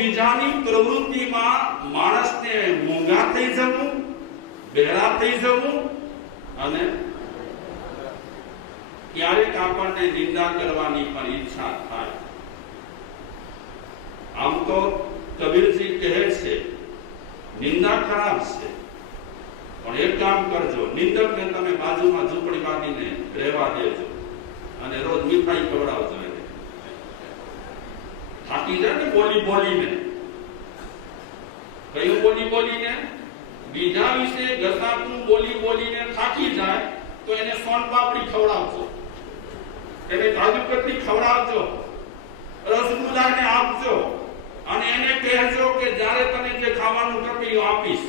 બીજાની પ્રવૃત્તિમાં માણસને મૂંગા થઈ જવું, બહેરા થઈ જવું અને ક્યારેક આપણને નિંદા કરવાની પણ ઈચ્છા થાય. આમ તો કબીરજી કહે છે નિંદા ખરાબ છે, પણ એક કામ કરજો, નિંદકને તમે બાજુમાં ઝૂંપડી બાંધીને રહેવા દેજો અને રોજ મીઠાઈ ખવડાવજો. એને થાકી જાય ને બોલી બોલીને, કયું બોલી બોલીને, બીજા વિશે ઘસાતું બોલી બોલીને થાકી જાય તો એને સોન પાપડી ખવડાવજો, એને કાજુ કતરી ખવડાવજો, રસગુલ્લાને આપજો અને એને કહેજો કે જ્યારે તને જે ખાવાનું ગમે એ આપીશ,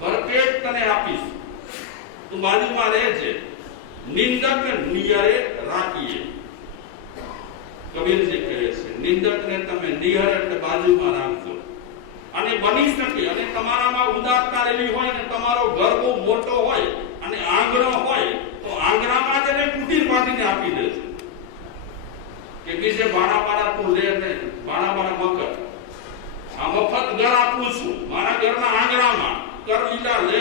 ભરપેટ તને આપીશ, તું બાજુમાં રહેજે. નિંદક નિયરે રાખીએ. કબીરજી કહે છે નિંદકને તમે નિયર એટલે બાજુમાં રાખજો. અને બની શકે અને તમારામાં ઉદારતા એવી હોય ને તમારો ઘર બહુ મોટો હોય અને આંગણો હોય તો આંગણામાં જ એને કુટીર બાંધીને આપી દેજો કે બીજે ભાડા તું લે ને ભાડા મકર, આ મફત ઘર આપું છું મારા ઘરના આંગણામાં, ઘર લીધા લે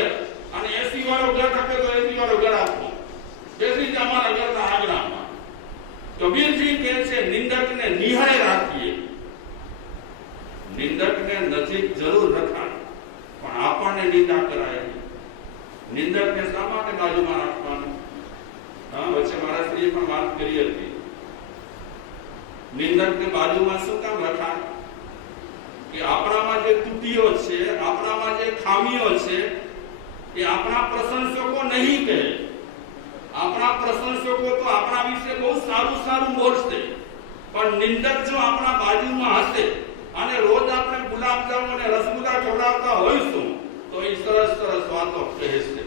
અને એસી વાળો ઘર থাকে તો એસી વાળો ઘર આપો, બેસી જ અમારા ઘરના આંગણામાં. કબીરજી કહે છે નિંદકને નિહાળે રાખીએ. નિંદકને નજીક જરૂર રખાય પણ આપણને નિંદા કરાય. નિંદકને શા માટે બાજુમાં રાખવાનું? વચ્ચે મારા સ્ત્રીએ પણ વાત કરી હતી, નિંદકને બાજુમાં શું કામ રખાય? કે આપણામાં જે ત્રુટિઓ છે, આપણામાં જે ખામીઓ છે એ આપણા પ્રશંસકો નહીં કહે. આપણા પ્રશંસકો તો આપણા વિશે બહુ સારું સારું બોલશે, પણ નિંદક જો આપણા બાજુમાં હશે અને રોજ આપણે ગુલાબજામુન અને રસગુલ્લા ખવડાવતા હોઈશું તો એ સરસ સરસ વાતો કહેશે.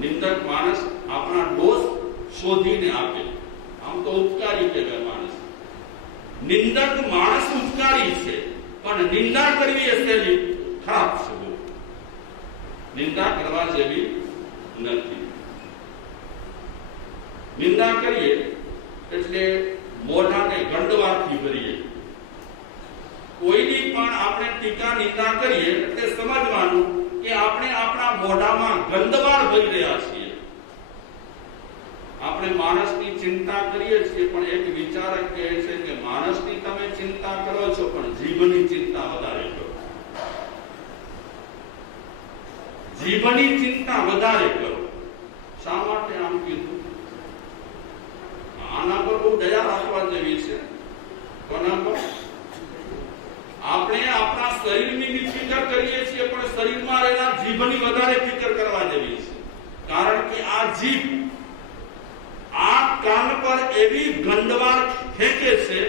નિંદક માણસ આપણા દોષ શોધીને આપે. આમ તો ઉપકારી કહેવાય માણસ. નિંદક માણસ ઉપકારી છે પણ નિંદા કરવી એ શૈલી ખરાબ છે. નિંદા કરવા જેવી નથી. નિંદા કરીએ એટલે મોઢાને ગંડવાથી ભરીએ. કોઈની પણ આપણે ટીકા નિંદા કરીએ એટલે સમજવાનું કે આપણે આપણા મોઢામાં ગંદવાર ભરી રહ્યા છીએ. આપણે માણસની ચિંતા કરીએ છીએ પણ એક વિચારક કહે છે કે માણસની તમે ચિંતા કરો છો પણ જીભની ચિંતા વધારે કરો. જીભની ચિંતા વધારે કરો. શા માટે આમ કીધું? આના પર બહુ દયા રાખવા જેવી છે. કોના પર? આપણે આપણા શરીરની ફિકર કરીએ છીએ પણ શરીરમાં રહેલા જીભની વધારે ફિકર કરવા જેવી છે. કારણ કે આ જીભ આ કાન પર એવી ગંદવાર ફેંકે છે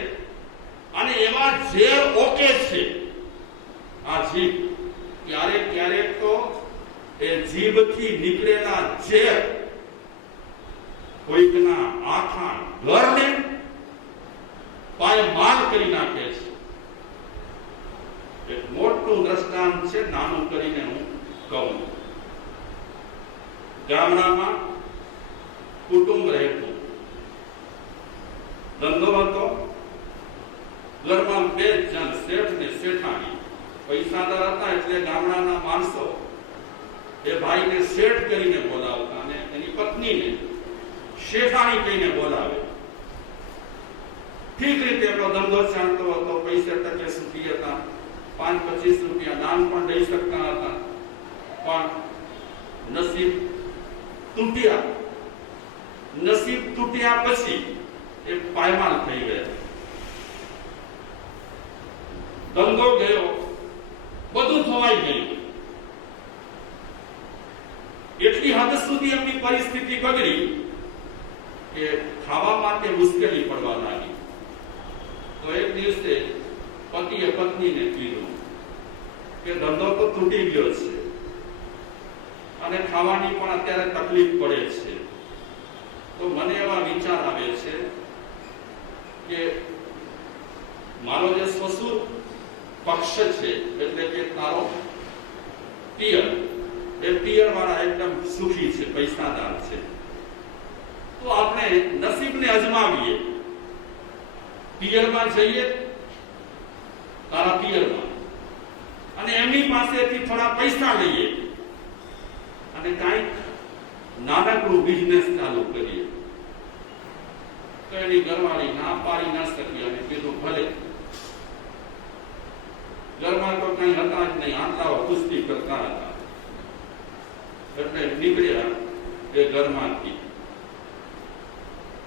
અને એવા ઝેર ઓકે છે. આ જીભ ક્યારેક ક્યારેક તો એ જીભથી નીકળેલા ઝેર કોઈકના આખા ઘરને પાયમાલ કરી નાખે છે. એક મોટું દ્રષ્ટાંત છે, નાનું કરીને હું કહું. ગામડામાં કુટુંબ રહેતું, ધંધો હતો, ઘરમાં બે જણ શેઠ ને શેઠાણી પૈસાદાર હતા એટલે ગામડાના માણસો એ ભાઈને શેઠ કરીને બોલાવતા અને એની પત્નીને શેઠાણી કહીને બોલાવે. ઠીક રીતે એનો ધંધો ચાલતો હતો, પૈસા ટકે સુધી હતા, 5-25 રૂપિયા દાન પણ દઈ શકતા હતા. પણ નસીબ તૂટ્યા પછી એ પાયમાલ થઈ ગયા. ધંધો ગયો, બધું ખવાઈ ગયું. એટલી હદ સુધી એમની પરિસ્થિતિ બગડી કે ખાવા માટે મુશ્કેલી પડવા લાગી. તો એક દિવસે પતિએ પત્નીને કીધું કે ધંધો તો તૂટી ગયો છે અને ખાવાની પણ અત્યારે તકલીફ પડે છે, તો મને એવા વિચાર આવે છે કે મારો જે સસુર પક્ષ છે એટલે કે તારો પિયર, એ પિયર વાળા એકદમ સુખી છે, પૈસાદાર છે, તો આપણે નસીબને અજમાવીએ. પિયરમાં જઈએ તારા પિયરમાં અને એમની પાસેથી થોડા પૈસા લઈએ અને કાંઈક નાનકડું બિઝનેસ ચાલુ કરીએ. તો એની ઘરવાળી ના પાડી ના શકી અને કીધું ભલે. ઘરમાં તો કઈ હતા જ નહીં, આટલાઓ કુસ્તી કરતા હતા. એટલે નીકળ્યા એ ઘરમાંથી.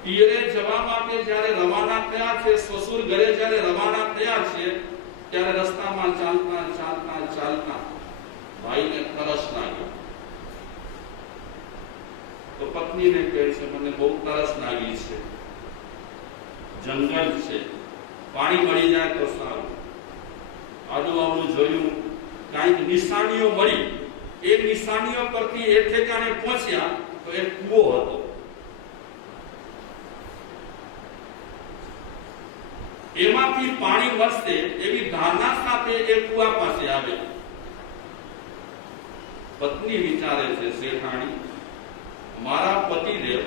પિયરે જવા માટે જ્યારે રવાના થયા છે, સસુર ઘરે જ્યારે રવાના થયા છે, ત્યારે રસ્તામાં ચાલતા ચાલતા ચાલતા ભાઈને તરસ લાગ્યો. તો પત્નીને કહે છે, મને બહુ તરસ લાગી છે, જંગલ છે, પાણી મળી જાય તો સારું. આજુબાજુ જોયું, કાંઈક નિશાનીઓ મળી. એ નિશાનીઓ પરથી એ ઠેકાણે પહોંચ્યા તો એ કૂવો હતો. એમાંથી પાણી મળશે એવી ધારણા સાથે એ કૂવા પાસે આવ્યા. પત્ની વિચારે છે, શેઠાણી, મારા પતિદેવ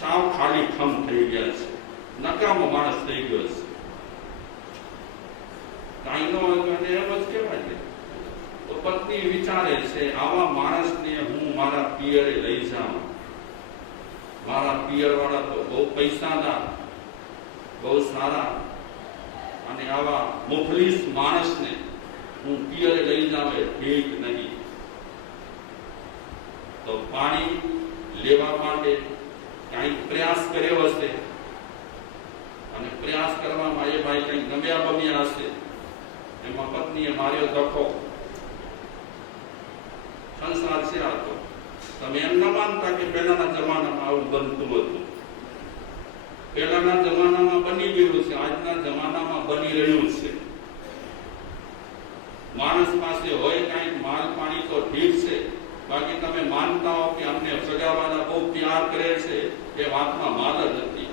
સાવ ખાલી ખમ થઈ ગયા છે, નકામો માણસ થઈ ગયો છે. કાંઈ નો હોય તો એમ જ કહેવાય ને. તો પત્ની વિચારે છે, આવા માણસને હું મારા પિયરે લઈ જાઉં. મારા પિયર વાળા તો બહુ પૈસાદાર, બહુ સારા, અને આવા મુફલીસ માણસને હું પિયરે લઈ જાઉં એ ઠીક નહીં. તો પાણી લેવા માટે કંઈક પ્રયાસ કર્યો હશે અને પ્રયાસ કરવામાં એ ભાઈ કંઈક ગમ્યા બમ્યા હશે. એમાં પત્નીએ માર્યો ધક્કો. સંસાર છે આ તો. તમે એમ ન માનતા કે પહેલાના જમાનામાં આવું બનતું હતું. પહેલાના જમાનામાં બની ગયું છે, આજના જમાનામાં બની રહ્યું છે. માણસ પાસે હોય કાંઈક માલ પાણી તો ઠીક છે, બાકી તમે માનતા હો કે અમને સગાવાળા બહુ પ્યાર કરે છે, એ વાતમાં માલ જ નથી.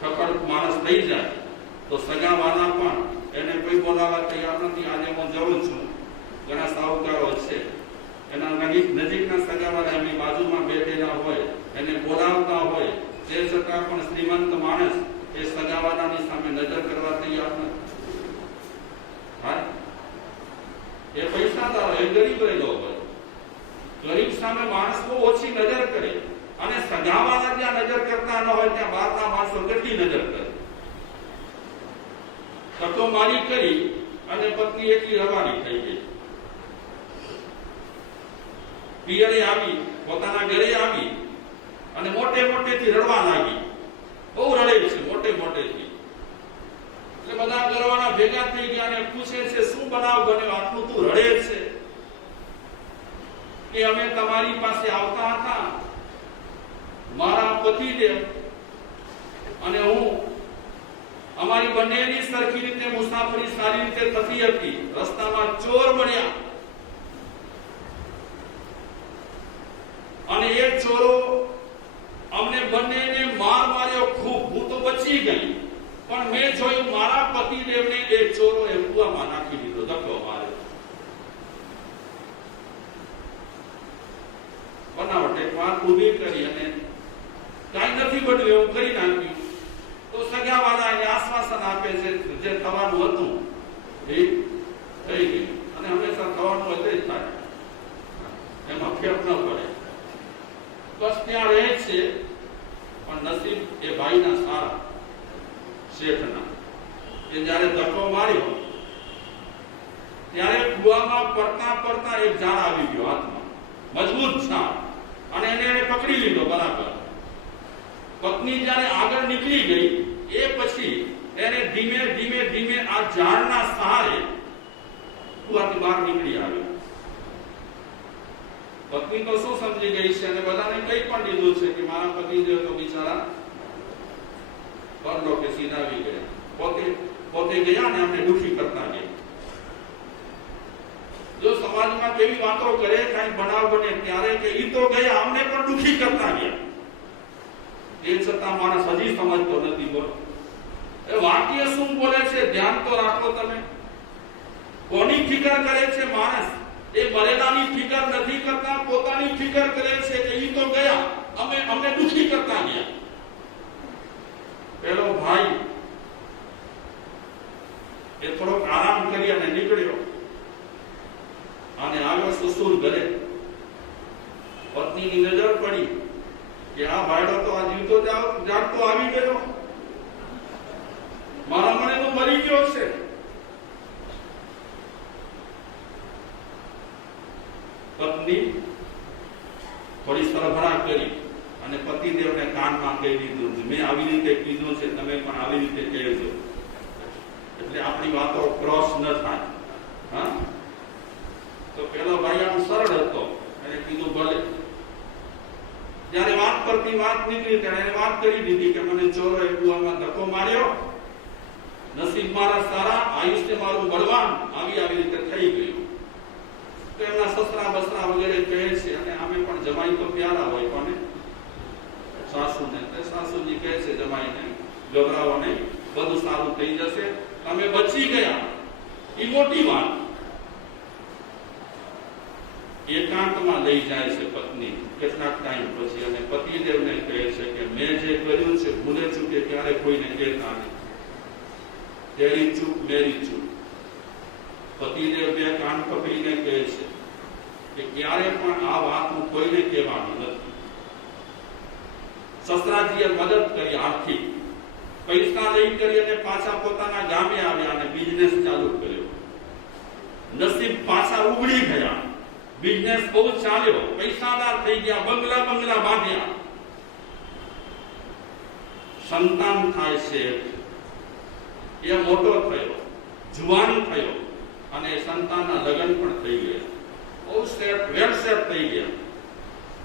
ઠકડ માણસ થઈ જાય તો સગાવાળા પણ એને કોઈ બોલાવવા તૈયાર નથી. આજે હું જોઉં છું, ઘણા સાહુકારો છે, એના નજીકના સગાવાળા એમની બાજુમાં બેઠેલા હોય, એને બોલાવતા હોય, તે છતાં પણ શ્રીમંત માણસ એ સગાવાળાની સામે નજર કરવા તૈયાર નથી. હા, એ પૈસાદાર હોય, ગરીબ રહેલો હોય. ગરીબ સામે માણસ બહુ ઓછી નજર કરે, અને સગાવાળા જ્યાં નજર કરતા ન હોય ત્યાં બહારના માણસો કેટલી નજર કરે. તકો મારી કરી અને પત્ની એટલી રવાની થઈ ગઈ. પિયરે આવી, પોતાના ઘરે આવી અને મોટે મોટેથી રડવા લાગી. બહુ રડે છે મોટે મોટેથી. એટલે બધા ઘરવાળા ભેગા થઈ ગયા અને પૂછે છે, શું બનાવ બન્યો, આટલું તું રડે છે? કે અમે તમારી પાસે આવતા હતા, મારા પતિદેવ અને હું, અમારી બંનેની સરખી રીતે મુસાફરી સારી રીતે થતી હતી. રસ્તામાં ચોર મળ્યા અને એ ચોરો અમને બંનેને માર માર્યો ખૂબ. હું તો બચી ગઈ, પણ મેં જોયું મારા પતિદેવને એ ચોરો એ કૂવામાં નાખી દીધો, ધક્કો માર્યો. બનાવટે વાત ઊભી કરી અને કાંઈ નથી બન્યું એવું કરી નાખ્યું. તો સગાવાળા એને આશ્વાસન આપે છે, જે થવાનું હતું એ થઈ ગયું, અને હંમેશા થવાનું હોય તે જ થાય, એમાં ફેર ન પડે. બસ ત્યાં રહે છે, પણ નસીબ એ ભાઈના સારા, શેઠના, કે જ્યારે ધક્કો માર્યો ત્યારે કૂવામાં પડતા પડતા એક ઝાડ આવી ગયો હાથમાં, મજબૂત ઝાડ, અને એને પકડી લીધો બરાબર. પત્ની જ્યારે આગળ નીકળી ગઈ એ પછી એને ધીમે ધીમે ધીમે આ ઝાડના સહારે કૂવાથી બહાર નીકળી આવી. પત્ની તો શું સમજી ગઈ છે અને બધાને કઈ પણ દીધું છે કે મારા પતિ જે તો બિચારા પરલોકે સીધા આવી ગયા. પોતે ગયા ને અમને દુખી કરતા ગયા. જો સમાજમાં કેવી વાતો કરે, કઈ બનાવ બને ત્યારે કે ઈ તો ગયા, અમને પણ દુખી કરતા ગયા. એ છતાં માણસ હજી સમજતો નથી. બોલો, એ વાક્ય શું બોલે છે ધ્યાન તો રાખો તમે. કોની ફિકર કરે છે માણસ? એ મરેલાની ફિકર નથી કરતા, પોતાની ફિકર કરે છે કે ઈ તો ગયા, અમને દુખી કરતા ગયા. પેલો ભાઈ એ થોડોક આરામ કરી અને નીકળ્યો અને આવ્યો સસુર ઘરે. પત્નીની નજર પડી કે આ ભાઈડો તો આ જીવતો જાગતો આવી ગયો, મારા મને તો મરી ગયો છે. પત્ની થોડી સરભરા કરી અને પતિદેવને કાનમાં કહી દીધું, મેં આવી રીતે કીધું છે, તમે પણ આવી રીતે કહેજો, એટલે આપણી વાતો ક્રોસ ન થાય. હા, તો પેલો ભાઈ આમ સરળ હતો, એને કીધું ભલે. જયારે વાત પરથી વાત નીકળી ત્યારે એને વાત કરી દીધી કે મને ચોરોએ કુવામાં ધક્કો માર્યો, નસીબ મારા સારા, આયુષ્ય મારું બળવાન, આવી રીતે થઈ ગયું. તો એમના સસરા બસરા વગેરે કહે છે, અને આમે પણ જમાઈ તો પ્યારા હોય, પણ સાસુને સાસુજી કહે છે જમાઈને ગભરાવો નહીં, બધું સારું થઈ જશે, તમે બચી ગયા, એ મોટી વાત. એકાંતમાં લઈ જાય છે પત્ની કેટલાક ટાઈમ પછી, અને પતિદેવને કહે છે કે મેં જે કર્યું છે ભૂલે ચૂકે ક્યારે કોઈને કહેતા નહીં, તેરી ચૂક મેરી ચૂક. પતિદેવ બે કાન પકડીને કહે છે કે ક્યારે પણ આ વાત હું કોઈને કહેવાનું નથી. સસરાજીએ મદદ કરી, આર્થિક પૈસા લઈ કરી અને પાછા પોતાના ગામે આવ્યા અને બિઝનેસ ચાલુ કર્યો. નસીબ પાછા ઉગડી ગયા, બિઝનેસ બહુ ચાલ્યો, પૈસાદાર થઈ ગયા, બંગલા બાંધ્યા. સંતાન થાય છે, એ મોટો થયો, જુવાન થયો, અને સંતાનના લગ્ન પણ થઈ ગયા, બહુ વેલ સેટ થઈ ગયા.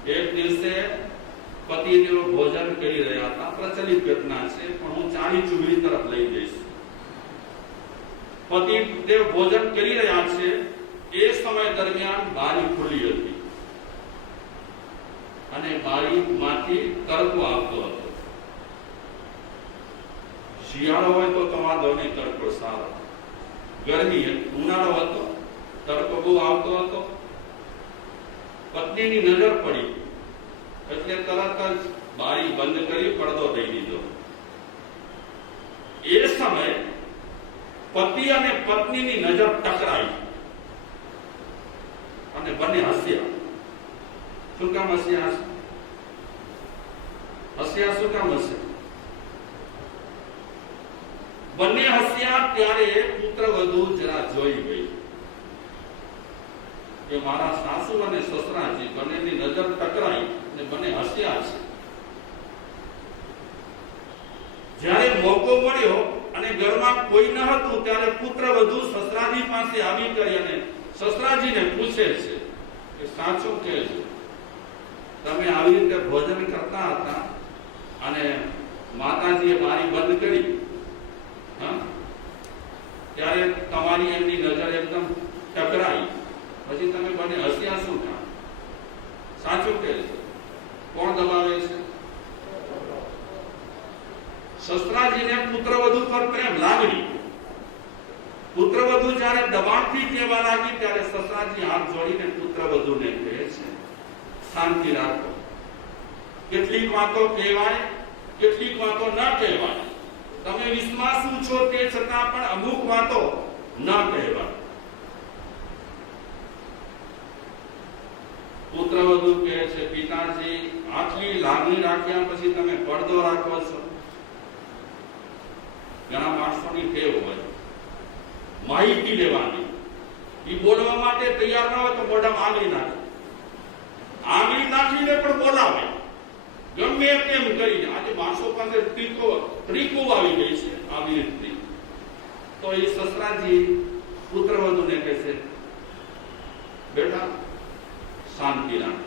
એક દિવસે પતિદેવ ભોજન કરી રહ્યા હતા, પ્રચલિત ઘટના છે, પણ હું ચાલી ચુગલી તરફ લઈ જઈશ. પતિદેવ ભોજન કરી રહ્યા છે, એ સમય દરમિયાન બારી ખુલ્લી હતી અને બારીમાંથી તડકો આવતો હતો. શિયાળો હોય તો વાંધો નહીં, તડકો સારો. ગરમી, ઉનાળો હતો, તડકો બહુ આવતો હતો. પત્નીની નજર પડી એટલે તરત જ બારી બંધ કરી, પડદો દઈ દીધો. એ સમય પતિ અને પત્નીની નજર ટકરાઈ અને બંને હસ્યા. શું કામ હસ્યા? શું કામ હસ્યા? બંને હસ્યા ત્યારે પુત્રવધુ જરા જોઈ ગઈ કે મારા સાસુ અને સસરાજી બંનેની નજર ટકરાઈ અને બંને હસ્યા છે. જ્યારે મોકો મળ્યો અને ઘરમાં કોઈ ન હતું ત્યારે પુત્રવધુ સસરાજી પાસે આવી કરી અને સસરાજીને પૂછે છે કે સાચું કહેજો, તમે આવી રીતે ભોજન કરતા હતા અને માતાજીએ બારી બંધ કરી, ત્યારે તમારી એમની નજર એકદમ ટકરાઈ, પછી તમે બંને હસ્યા શું કામ? સાચું કહેજો. કોણ દબાવે છે? સસરાજીને પુત્રવધુ પર પ્રેમ, લાગણી. પુત્રવધુ જ્યારે દબાણથી કહેવા લાગી ત્યારે સસરાજી હાથ જોડીને પુત્રવધુને કહે છે શાંતિ રાખો. કેટલીક વાતો કહેવાય, કેટલીક વાતો ન કહેવાય. તમે વિશ્વાસુ છો તે છતાં પણ અમુક વાતો ન કહેવાય. પુત્રવધુ કહે છે પિતાજી, આટલી લાગણી રાખ્યા પછી તમે પડદો રાખો છો. ઘણા માણસોની ટેવ હોય માહિતી લેવાની, એ બોલવા માટે તૈયાર ન હોય તો મોઢામાં આંગળી નાખીને પણ બોલાવે, ગમે તેમ કરીને. આજે માણસો પાસે ટ્રીકો આવી ગઈ છે આવી રીતે. તો એ સસરાજી પુત્રવધુને કહે છે બેટા શાંતિ રાખ,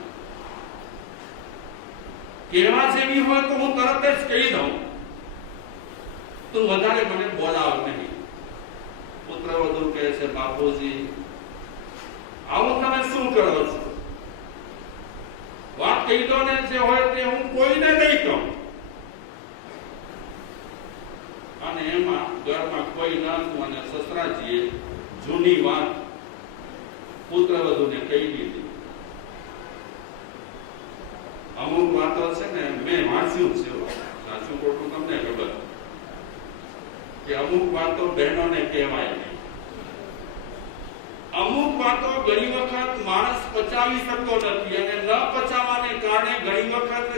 કહેવા જેવી હોય તો હું તરત જ કહી દઉં, તું વધારે મને બોલાવ નહીં. પુત્રવધુ કહે છે બાપુજી આવું તમે શું કરો છો? વાત કહી દો ને, જે હોય તે હું કોઈને નહીં કહું. અને એમાં ઘરમાં કોઈ ન હતું અને સસરાજીએ જૂની વાત પુત્રવધુને કહી દીધી. અમુક વાતો છે ને મેં વાંચ્યું છે, સાચું ખોટું તમને ખબર, કે અમુક વાતો બહેનોને કહેવાય નહીં. અમુક વાતો ઘણી વખત માણસ પચાવી શકતો નથી અને ન પચાવવાને કારણે ઘણી વખત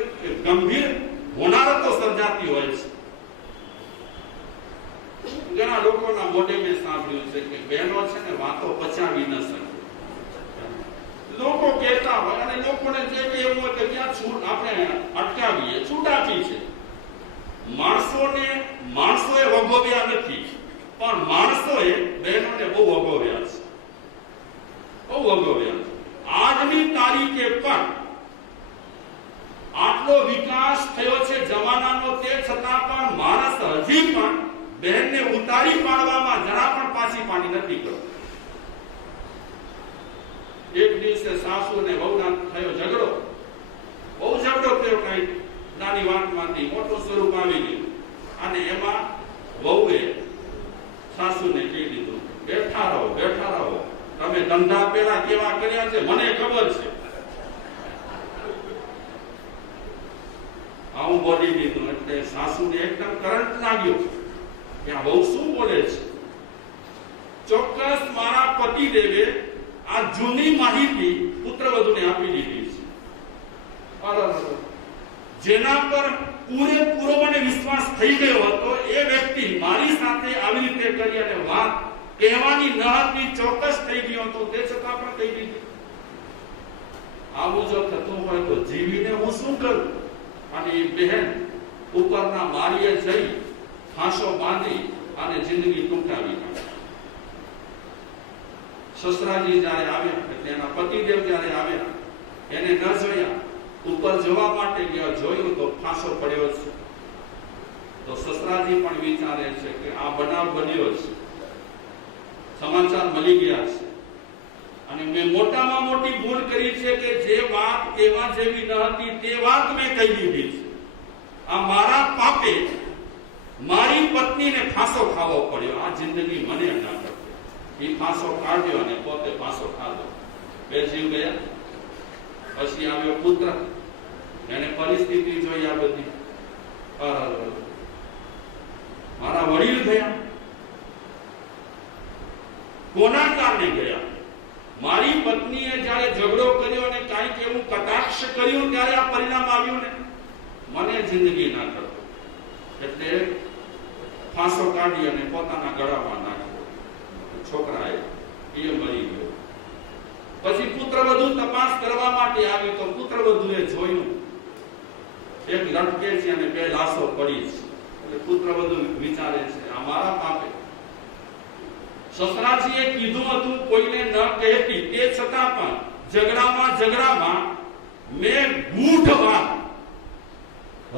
ગંભીર હોનારતો સર્જાતી હોય છે. ઘણા લોકોના મોઢે મેં સાંભળ્યું છે કે બહેનો છે ને વાતો પચાવી ન શકે. લોકો કહેતા હોય અને લોકોને જે એવું હોય કે ક્યાં છૂટ આપણે અટકાવીએ, છૂટ આપી છે. માણસોએ વગોવ્યા નથી, પણ માણસોએ બહેનોને બહુ વગોવ્યા છે, બહુ વગોવ્યા છે. આજની તારીખે પણ આટલો વિકાસ થયો છે જમાનાનો, તે છતાં પણ માણસ હજી પણ બહેનને ઉતારી પાડવામાં જરા પણ પાછી પાણી નથી કરતો. એક દિવસે સાસુ અને વહુના થયો ઝઘડો. બહુ ઝઘડો થયો, કઈ નાની વાતમાંથી મોટું સ્વરૂપ આવી ગયું અને એમાં વહુએ સાસુને કહી દીધું, બેઠા રહો, તમે ધંધા પેલા કેવા કર્યા છે મને ખબર છે. આવું બોલી દીધું એટલે સાસુને એકદમ કરંટ લાગ્યો કે આ વહુ શું બોલે છે. ચોક્કસ મારા પતિદેવે આ જૂની માહિતી પુત્રવધુને આપી દીધી છે. જેના પર પૂરેપૂરો મને વિશ્વાસ થઈ ગયો હતો એ વ્યક્તિ મારી સાથે આવી રીતે કરી અને વાત કહેવાની ન હતી, ચોક્કસ થઈ ગયો હતો, તે છતાં પણ કહી દીધી. આવું જો થતું હોય તો જીવીને હું શું કરું? અને એ બહેન ઉપરના માળીએ જઈ ફાંસો બાંધી અને જિંદગી ટૂંકાવી નાખી. સસરાજી જ્યારે આવ્યા એટલે એના પતિદેવ જ્યારે આવ્યા એને ન જોયા, ઉપર જવા માટે ગયા, જોયું તો ફાંસો પડ્યો છે. તો સસરાજી પણ વિચારે છે કે આ બનાવ બન્યો છે, સમાચાર મળી ગયા છે અને મેં મોટામાં મોટી ભૂલ કરી છે કે જે વાત કહેવા જેવી ન હતી તે વાત મેં કહી દીધી છે. આ મારા પાપે મારી પત્નીને ફાંસો ખાવો પડ્યો. આ જિંદગી મને ન કરતી. એ ફાંસો કાઢ્યો અને પોતે ફાંસો ખાધો. બે જીવ ગયા. પછી આવ્યો પુત્ર, એને પરિસ્થિતિ જોઈ આ બધી. મારા વડીલ ગયા. કોના કારણે ગયા? મારી પત્નીએ જ્યારે ઝઘડો કર્યો અને કાંઈક એવું કટાક્ષ કર્યું ત્યારે આ પરિણામ આવ્યું ને. મને જિંદગી ના કરતો એટલે ફાંસો કાઢી અને પોતાના ગળામાં નાખ્યો. છોકરાએ એ મરી ગયો. પછી પુત્રવધુ તપાસ કરવા માટે આવી તો પુત્રવધુએ જોયું એક લટકે છે અને બે લાશો પડી છે. એટલે પુત્રવધુ વિચારે છે આ મારા પાપે. સસરાજીએ કીધું હતું કોઈને ન કહેતી, તે છતાં પણ ઝઘડામાં મેં ગૂઢ વાત,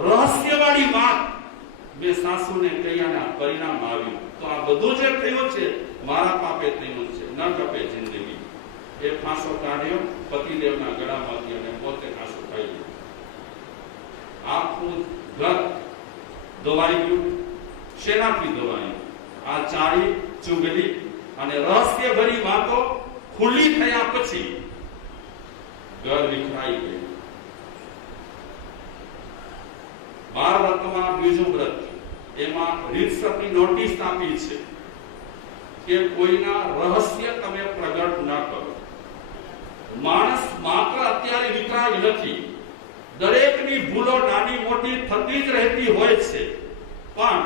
રહસ્યવાળી વાત મેં સાસુને કહી અને પરિણામ આવ્યું. તો આ બધું જે થયું છે મારા પાપે થયું છે, ન કપે જિંદગી. એ ફાંસો કાઢ્યો પતિદેવના ગળામાંથી અને પોતે ફાંસો ખાઈ ગયો. આખું ઘર ધોવાઈ ગયું. શેનાથી ધોવાયું? આ ચાળી ચુગલી અને રહસ્યભરી વાતો ખુલ્લી થયા પછી ઘર વિખરાઈ ગયું. 12 વ્રતમાં બીજું વ્રત, એમાં રીતસરની નોટિસ આપી છે કે કોઈના રહસ્ય તમે પ્રગટ ન કરો. માણસ માત્ર અત્યારે વિખરાય નથી, દરેકની ભૂલો નાની મોટી થતી જ રહેતી હોય છે, પણ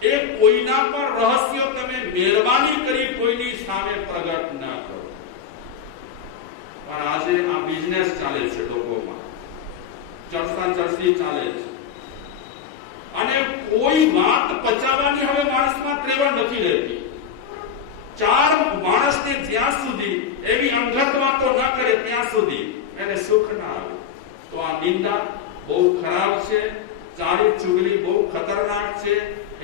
એ કોઈના પર રહસ્ય તમે મહેરબાની કરી કોઈની સામે પ્રગટ ન કરો. પણ આજે આ બિઝનેસ ચાલે છે લોકોમાં, ચર્ચી ચાલે છે અને કોઈ વાત પચાવવાની હવે માણસમાં ત્રેવડ નથી રહેતી. ચાર માણસને જ્યાં સુધી એવી અંગત વાતો ન કરે ત્યાં સુધી એને સુખ ના આવે. તો આ નિંદા બહુ ખરાબ છે, ચારી ચુગલી બહુ ખતરનાક છે.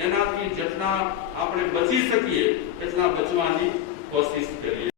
એનાથી જેટલા આપણે બચી શકીએ એટલા બચવાની કોશિશ કરીએ.